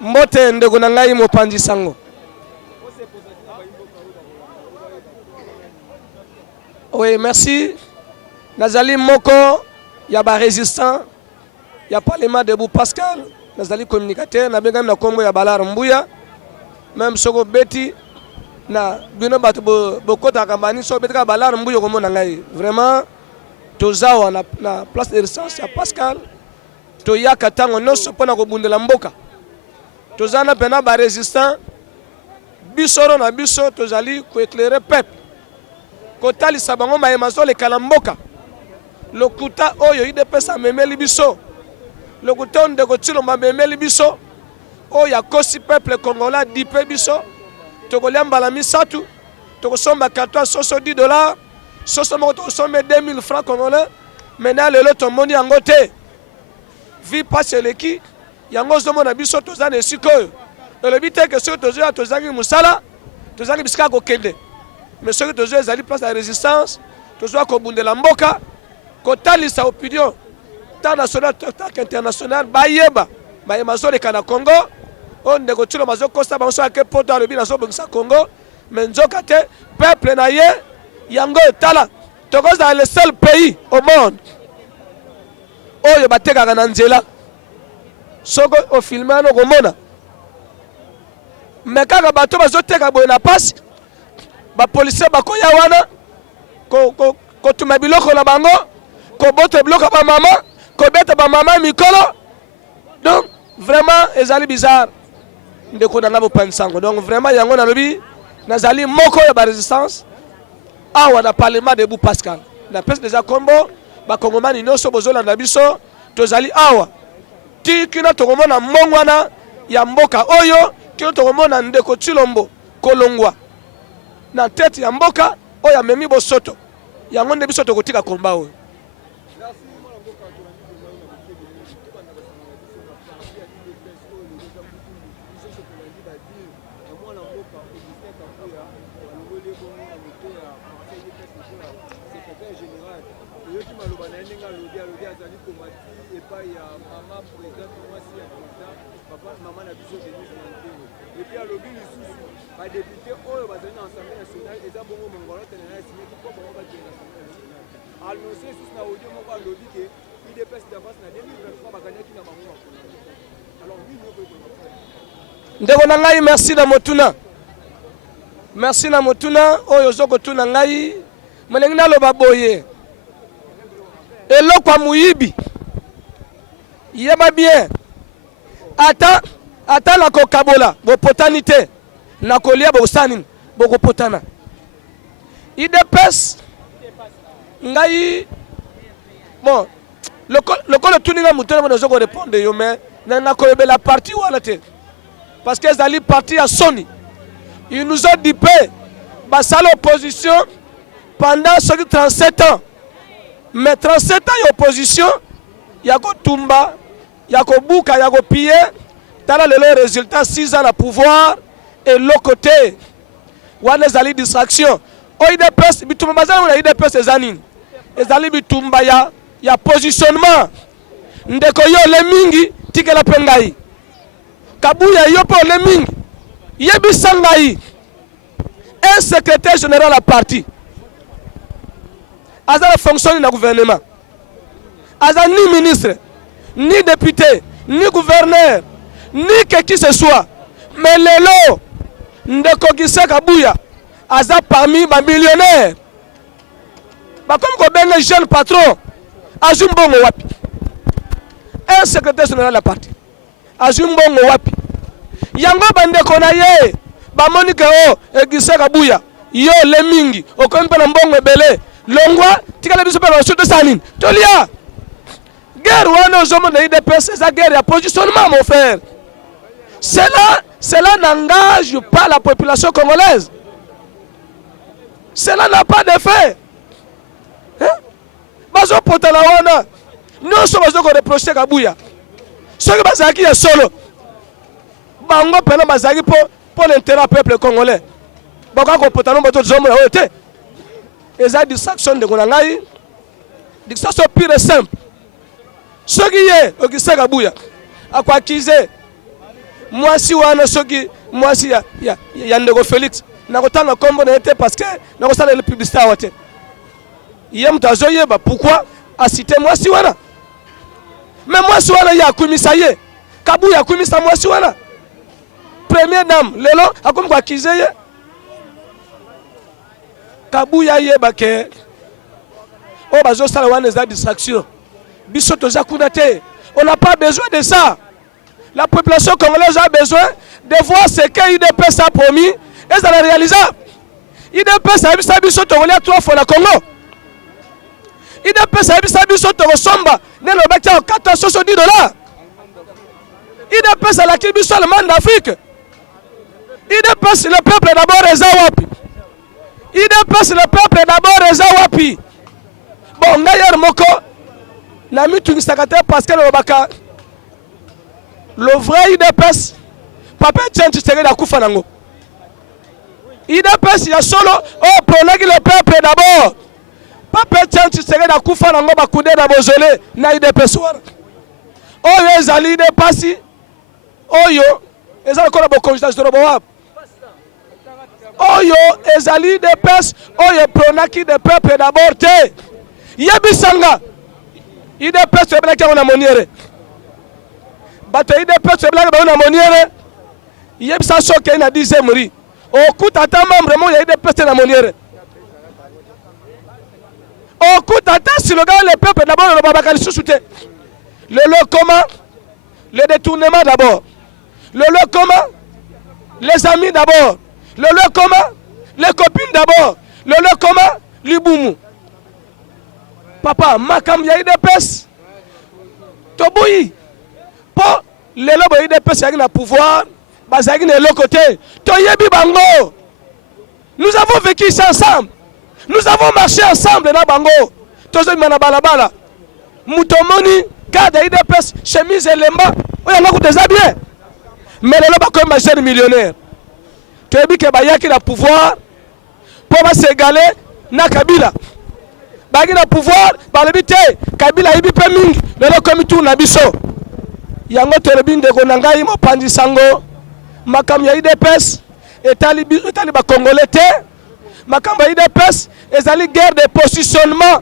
Mbote ndeko na ngai mopanzi sango. Oui, merci. Nazali moko ya ba résistant ya parlement debout Pascal. Nazali communicateur na benga na kombo ya Balar Mbuya. Même soko beti na bino bato bokota kambani so beti ka Balar Mbuya ko mona ngai. Vraiment tozawa na place de résistance ya Pascal. To yaka tango noso pona ko bundela mboka. Tozana pena ba résistant bisoro na biso tozali ko éclairer peuple. Kotali sabango ma emazo le kalamboka. Lokuta oyo idepesa memeli biso. Lokuta ndeko tilo ma memeli biso. Oya kosi peuple congolais dipe biso. Tokolia mbala misatu. Tokosomba katwa soso $10. Soso moko tokosomba 2000 francs congolais. Maintenant lelo tomoni yango te. Vi passe leki. Yango zomo na biso tozana esikoyo. Elobi te ke so tozoya tozangi musala. Tozangi bisika ko kende. Mais ceux qui ont été place à la résistance, tous ceux qui ont été mboka, kotali sa opinion, tant national qu'international, bayeba, bayemazo le Kana Congo, on négocie le mazo costa, on soit que pour dans le bien à Congo, mais nzokate peuple naye, yango tala, Togo est le seul pays au monde. Oh yo bateka kananzela, soko au filmano gomona, mais quand bato bazo teka boena passe. Ba policier bakoya wana ko tuma biloko na bango ko bote biloko ba mama ko beta ba mama mikolo. Donc vraiment ezali bizarre ndeko na ngabo pansango. Donc vraiment yango na lobi nazali moko ya ba résistance awa na parlement debout Pascal na pese déjà kombo ba kongomani noso bozola na biso tozali awa ti kina tokomona mongwana ya mboka oyo kino tokomona ndeko Tshilombo kolongwa na tete ya mboka oya memi bosoto yango nde biso tokotika komba oyo. député oyo bazali na Assemblée nationale eza bongo mongolote na signé pourquoi bongo ba kina nationale annoncé sous na audio moko alobi ke IDPS d'avance na 2023 bakanyaki na bango. Alors oui nous pouvons ndeko na ngai merci na motuna. Merci na motuna oyo zoko tuna ngai menengi na loba boye eloko muyibi yeba bien ata la kokabola bo potanité na kolia bosani boko potana IDPS ngai bon le tuninga mutana mo zoko répondre yo mais na koyebela parti wala te parce que zali parti à Sony ils nous ont dit basa l'opposition pendant 37 ans mais 37 ans d'opposition yako tumba yako buka yako piller tala le résultat 6 ans à pouvoir et l'autre côté wana zali distraction o IDPS bitumba bazana na IDPS ezanini ezali bitumba ya positionnement ndeko yo le mingi tikela pengai kabuya yo po le mingi yebisa ngai un secrétaire général à parti azala fonctionne na gouvernement aza ni ministre ni député ni gouverneur ni que qui ce soit mais lelo ndeko Kiseka Buya aza parmi ba millionnaires ba comme ko benga jeune patron azumbongo wapi un secrétaire général à parti azumbongo wapi yango bandeko na ye ba monika o Kiseka Buya yo le mingi okompa na mbongo ebele longwa tikala biso pe ba soto sanine tolia guerre wana ozomo na IDPS eza guerre ya positionnement mon frère. Cela n'engage pas la population congolaise. Cela n'a pas d'effet. Bazo potala wana non so bazo ko reprocher Kabuya soki bazaki ya solo bango pena bazaki pour l'intérêt du peuple congolais baka ko potala mboto zomo ya te eza distraction de konangai distraction pure et simple soki ye Kiseka Buya akwakize mwasi wana soki mwasi ya ndeko Félix nakotanga kombo na ete parce que nakosala le publicité awa te ye moto azoyeba pourquoi asite mwasi wana mais mwasi wana ye akumisa ye Kabuya akumisa mwasi wana première dame lelo akomi koakize ye Kabuya yeba ke o bazosala wana eza distraction biso toza kuna te. On n'a pas besoin de ça. La population congolaise a besoin de voir ce que UDPS a promis et ça l'a réalisé. UDPS a vu ça, biso tongolais 3 fois na Congo. UDPS a vu ça, biso tongosomba ne le bâti en 470 $. UDPS a la biso le monde d'Afrique. UDPS le peuple d'abord les awapi. UDPS le peuple d'abord les awapi. Bon, d'ailleurs moko na mitu secrétaire Pascal Obaka le vrai UDPS papa Tchenchi Tshisekedi akufa nango UDPS ya solo oh prenez le peuple d'abord papa Tchenchi Tshisekedi akufa nango bakude na bozole na UDPS wana oyo ezali UDPS oyo ezali kola bokonjita zoro boab oyo ezali UDPS oyo prenez le peuple d'abord te yebisanga UDPS ebelaki yango na moniere bato ya UDPS ebelaki bango na moniere yebisa soki na 10e ri okuta ata membre mo ya UDPS te na moniere okuta ata slogan le peuple d'abord le babaka lisusu te le comment le détournement d'abord le comment les amis d'abord le comment les copines d'abord le comment libumu papa makam ya UDPS toboyi po lelo bo UDPS ya na pouvoir bazaki na lokote toyebi bango nous avons vécu ça ensemble nous avons marché ensemble na bango tozo mana balabala mutomoni cadre UDPS chemise elemba oya ngako teza bien mais lelo ba comme jeune millionnaire toyebi ke bayaki na pouvoir po ba s'égaler na Kabila bagi na pouvoir balobi te Kabila yibi pe mingi lelo komi tu na biso yango tolobi ndeko na ngai mopandi sango makambo ya UDPS etali ba congolais te makambo ya UDPS ezali guerre de positionnement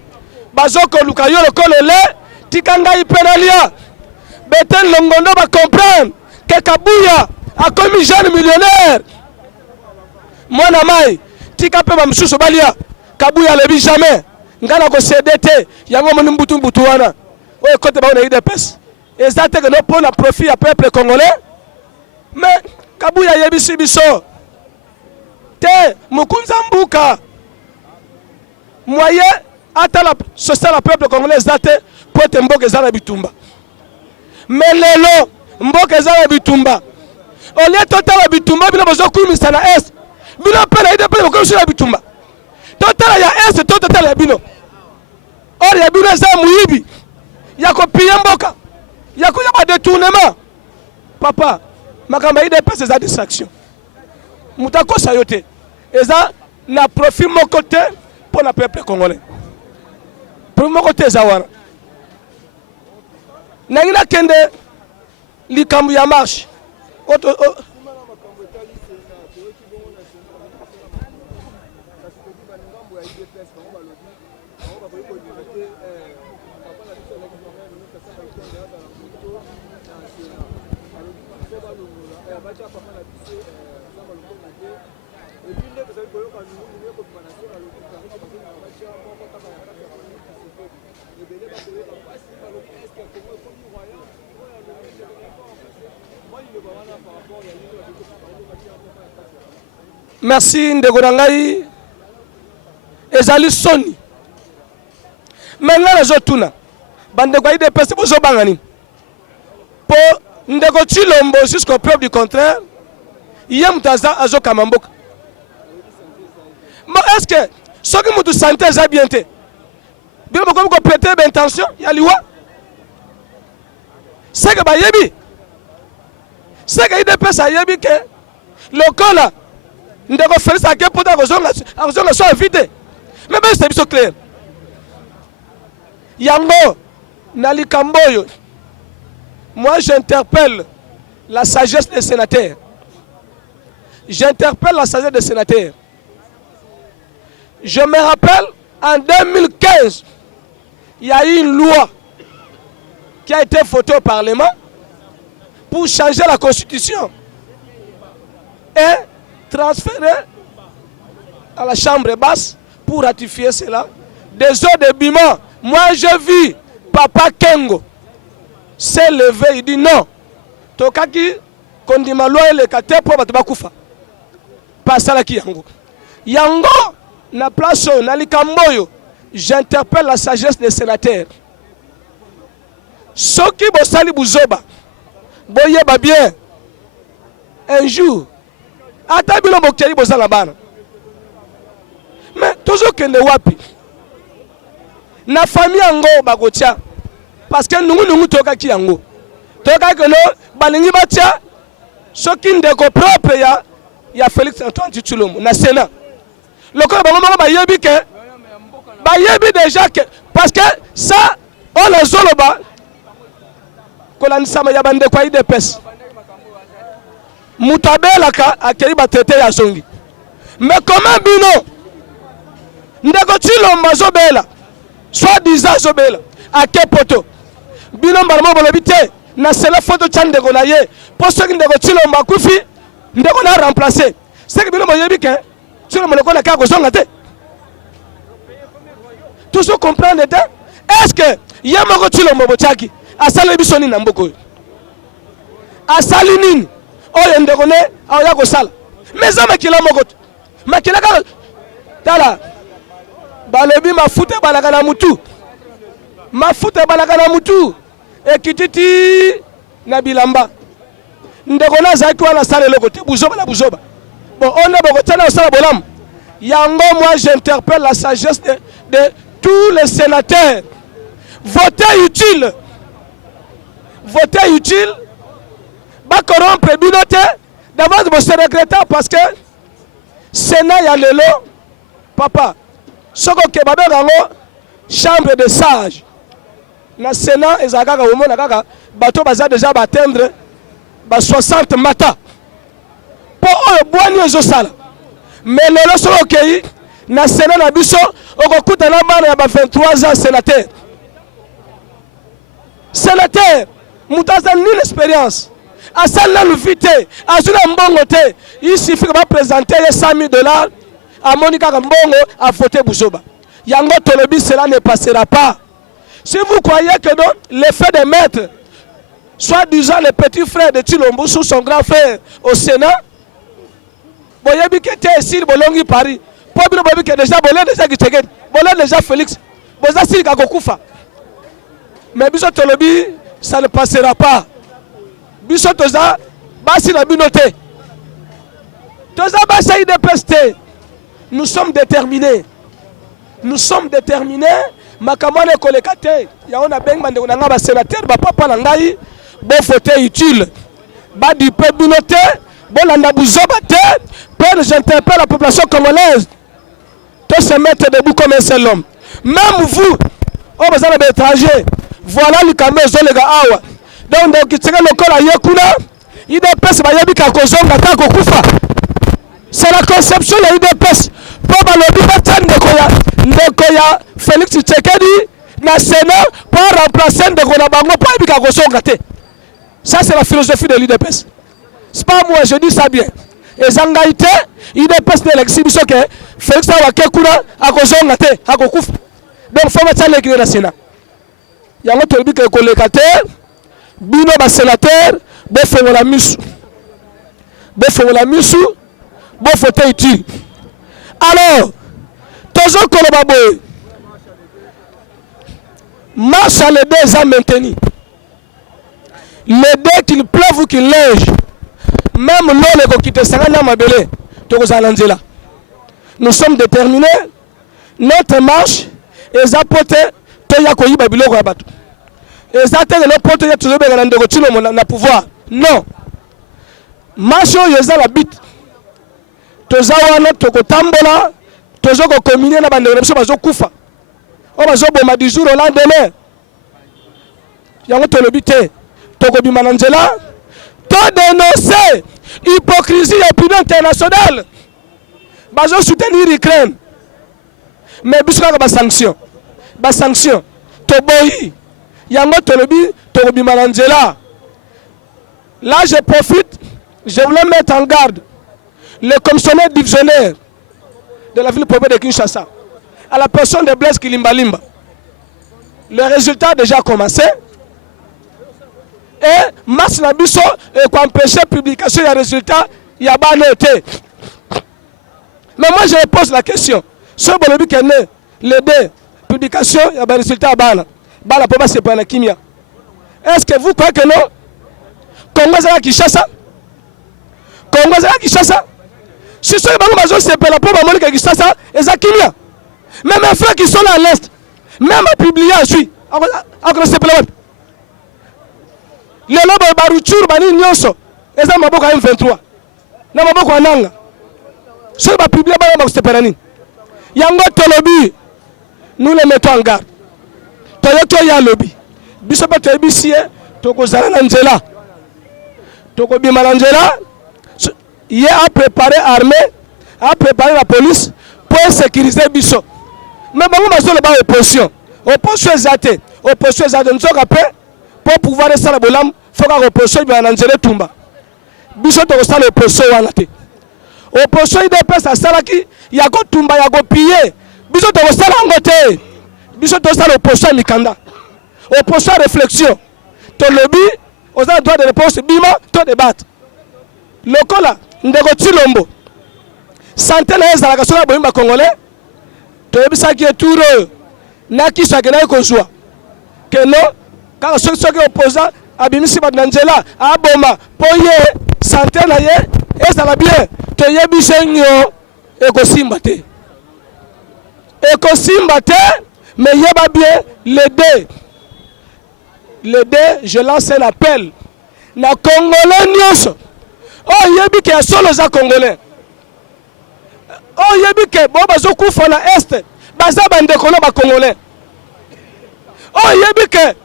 bazoko luka yo lokolo le tika ngai penalia beten longondo ba comprendre que Kabuya a komi jeune millionnaire mwana mai tika pe ba msusu balia Kabuya lebi jamais ngana ko CDT yango moni mbutu wana oyo kote ba na UDPS ezate que no pona profit à peuple congolais mais Kabuya yebisi biso te mukunza mbuka moyen ata la social la peuple congolais ezate pote mboka ezala bitumba mais lelo mboka ezala bitumba ole totala bitumba bino bozokumisa na est bino pe na UDPS bokomisa bitumba totala ya est totala ya bino or ya bino za muyibi ya kopiya mboka ya kuya ba détournement papa makamba UDPS za distraction mutakosa yote eza na profit moko te pour na peuple congolais pour moko te za wana na ngina kende likambu ya marche merci ndeko na ngai ezali soni menga nazotuna bandeko ya UDPS bozobanga nini po ndeko Tshilombo jusqu'au preuve du contraire ye mutu azokama mboka mais est-ce que soki mutu santé eza bien te bino bokomi koprêter bentention ya liwa seke bayebi seke UDPS ayebi ke lokola ndeko Félix ake pota akozonga so invité mais ben c'est biso clair yango na likambo oyo moi j'interpelle la sagesse des sénateurs. J'interpelle la sagesse des sénateurs. Je me rappelle, en 2015, il y a eu une loi qui a été votée au Parlement pour changer la Constitution et transférer à la Chambre basse pour ratifier cela. Des eaux de Bima, moi j'ai vu Papa Kengo s'est levé, il dit non. Tokaki kondima loi le kate po bato bakufa. Pasala ki yango. Yango na place na likamboyo, j'interpelle la sagesse des sénateurs. Soki bosali buzoba, boyeba bien. Un jour, ata bilo bokeli bozala bana. Mais toujours kende wapi. Na famille yango bagotia. Parce que nous toka ki yango. Toka que no balingi batia soki ndeko propre ya Félix Antoine Tshilombo na Sénat. Lokolo bango moko bayebi ke bayebi déjà que parce que ça on les zoloba kolanisama ya bande kwa IDPS. Mutabelaka akeli ba traité ya zongi. Mais comment bino ndeko Tshilombo zobela soit disant zobela à quel poto bino mbalamo bolobité na sela photo chande ko na ye poso ndeko Tshilombo akufi ndeko na remplacer c'est que bino moyebi ke Tshilombo le ko na ka ko zonga te toujours comprendre te est-ce que yamoko Tshilombo bochaki asala bisoni na mboko asali nini oyo ndeko ne aya ko sala mais ça makila moko makila ka tala balobi mafuta balaka na mutu mafuta balaka na mutu ekititi na bilamba ndeko na zaki wana sala loko te buzoba na buzoba bon on est boko tana osala bolam yango moi j'interpelle la sagesse de tous les sénateurs. Voter utile ba corrompre binote d'abord vous serez regrettant parce que Sénat ya lelo papa soko ke babe rango chambre de sages na Sénat ezaka ka omona kaka bato baza déjà batendre ba 60 mata po oyo bwani ezo sala mais lelo soko ke na Sénat na biso okokuta na bana ya ba 23 ans sénateur mutaza nini expérience asala luvite azuna mbongo te il suffit que ba présenter $100,000 à Monica Mbongo à voter Bouzoba. Yango Tolobi, cela ne passera pas. Si vous croyez que donc l'effet de mettre, soit disant le petit frère de Tshilombo sous son grand frère au Sénat, boyebi que t'es ici, bolongi Paris, pobino boyebi que déjà bolé déjà Gichegen, bolé déjà Félix, boza si kakokufa. Mais biso Tolobi, ça ne passera pas. Biso toza basi na binote. Toza basi de peste. Nous sommes déterminés. Nous sommes déterminés. Makamane kolekate. Ya on a beng mande onanga ba sénateur ba papa na ngai bo voter utile. Ba du peuple binote, bo landa buzoba te. Père, j'interpelle la population congolaise. De se mettre debout comme un seul homme. Même vous, oh vous êtes des étrangers. Voilà le camion zolega awa. Donc kitenge lokola yekuna, ide pesa ba yebi ka kozonga ta kokufa. C'est la conception de l'IDPS. Pour le Félix Tshisekedi, na Sénat, pour remplacer Ndeko Bango, pour éviter que ça. Ça, c'est la philosophie de l'IDPS. Ce n'est pas moi, je dis ça bien. Et Zangaïté, l'IDPS de l'exhibition que Félix Tshisekedi a kozonga te, a kokufa. Donc, il faut mettre ça dans le Sénat. Il y a un autre que les collecateurs, bino ba sénateur, bofo la misu. Bofo la misu. Bon fauteuil utile. Alors, toujours Kolobaboy, marche à les 2 ans maintenus. Les deux qu'il pleuve ou qu'il neige, même l'eau qui te sera dans ma belée, nous sommes déterminés. Notre marche est apportée. Toyakoyi Babilo Rabat. Et ça, c'est le porte de pouvoir. Non. Marche, il y a la bite. Tozawana tokotambola tozoko communier na bande biso bazokufa o bazoboma du jour au lendemain yango tolobi te tokobima na nzela to dénoncer l'hypocrisie de l'opinion internationale. Ils soutenir l'Ukraine. Mais ils ont des sanctions. Des sanctions. Toboyi. Yango Tolobi, Tolobi Malangela. Là, je profite, je voulais mettre en garde le commissionnaire divisionnaire de la ville province de Kinshasa, à la personne de Blaise Kilimbalimba. Le résultat a déjà commencé. Et Mars Nabiso et empêcher la publication des résultats, il y a pas noté. Mais moi je pose la question. Ce Bolobi qui est né, les deux publications, il y a des résultats à Bana. Bana pour c'est pas la Kimia. Est-ce que vous croyez que non? Congo Zala Kinshasa? Congo Zala Kinshasa? Si ce que c'est pas la pauvre Monica Kinshasa, et ça Kimia. Même mes frères qui sont là à l'Est, même à publier ensuite, après c'est pas la le lobo baruchuru bani nyonso eza maboko ya M23 na maboko ya nanga so ba publier ba ba sepela nini yango tolobi nous les mettons en garde toyoto ya lobi biso ba toyebisie tokozala na nzela tokobima na nzela il a préparé armée a préparé la police pour sécuriser biso mais bango bazolo ba opposition ezate opposition ezate nzoka pe pour pouvoir rester la bolam, il faut que l'opposition soit en Angélé Tumba. Biso to ko l'opposition wana te. Opposition ide pesa sala ki ya ko Tumba ya ko piller. Biso to ko sala ngote. Biso to sala opposition mikanda. Opposition réflexion. To lobby, aux droit de réponse bima to débattre. Lokola ndeko Tshilombo. Santé na ezala ka sola boyimba congolais. To yebisa ki touro na ki sakena ko joie. Que non car ceux qui opposent à Bimisi Badnangela, à Boma, Poye, santé na ye, et ça va bien. To yebisenyo, ekosimbate. Ekosimbate, mais yeba bien les deux. Les deux, je lance un appel. Na Congolais nyonso. Oh yebi ke solo za Congolais. Oh yebi ke bo bazo kufa na Est, baza bandeko na ba Congolais. Oh yebi ke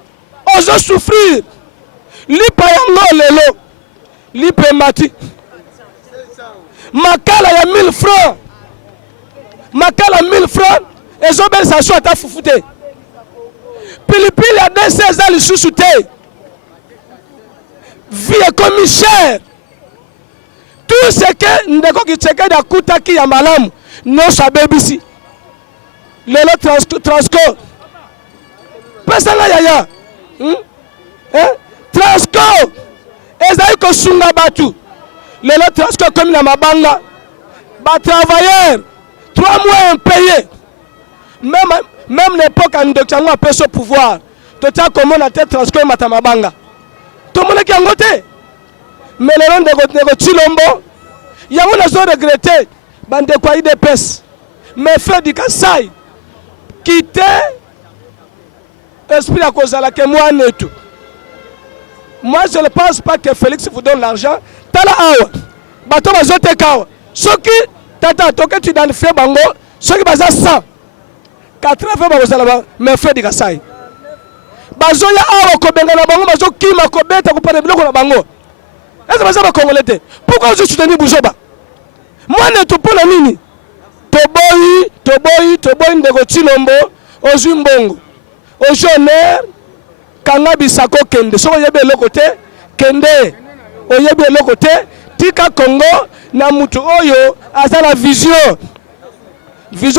ozo souffrir lipa yango lelo lipe mati makala ya 1000 francs makala 1000 francs ezo belisa so ata fufute pilipili ya 216 ans lisusu te vie comme cher tout ce que ndeko Tshisekedi akutaki ya malamu nyonso abebisi lelo transco pesa na yaya Transco ezali kosunga batu lelo Transco comme na mabanga ba travailleurs 3 mois impayés même l'époque en docteur a pris ce pouvoir tota comment na tête Transco mata mabanga to mona ki ngote mais lelo ndeko Tshilombo yango na zo regretter bande kwa IDPS mais fait du Kasai quitter esprit à cause de la que moi neto. Moi je ne pense pas que Félix vous donne l'argent. Tala awa. Bato bazote kawa. Soki tata toke tu identifies bango, soki baza 100. 80 bazala ba mais fait du Kasai. Bazo ya awa ko benga na bango bazo kima ko beta ko pare biloko na bango. Est-ce baza ba congolais te? Pourquoi vous soutenez Buzoba? Moi neto pona nini? Toboyi ndeko Tshilombo ozwi mbongo. Ojonner kanga bisako kende so yebe lokote kende oyebe lokote tika Congo na mutu oyo azala vision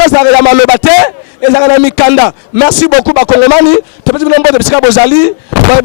za ya maloba te ezala na mikanda. Merci beaucoup ba Kongomani, topesi binombo de bisika bozali ba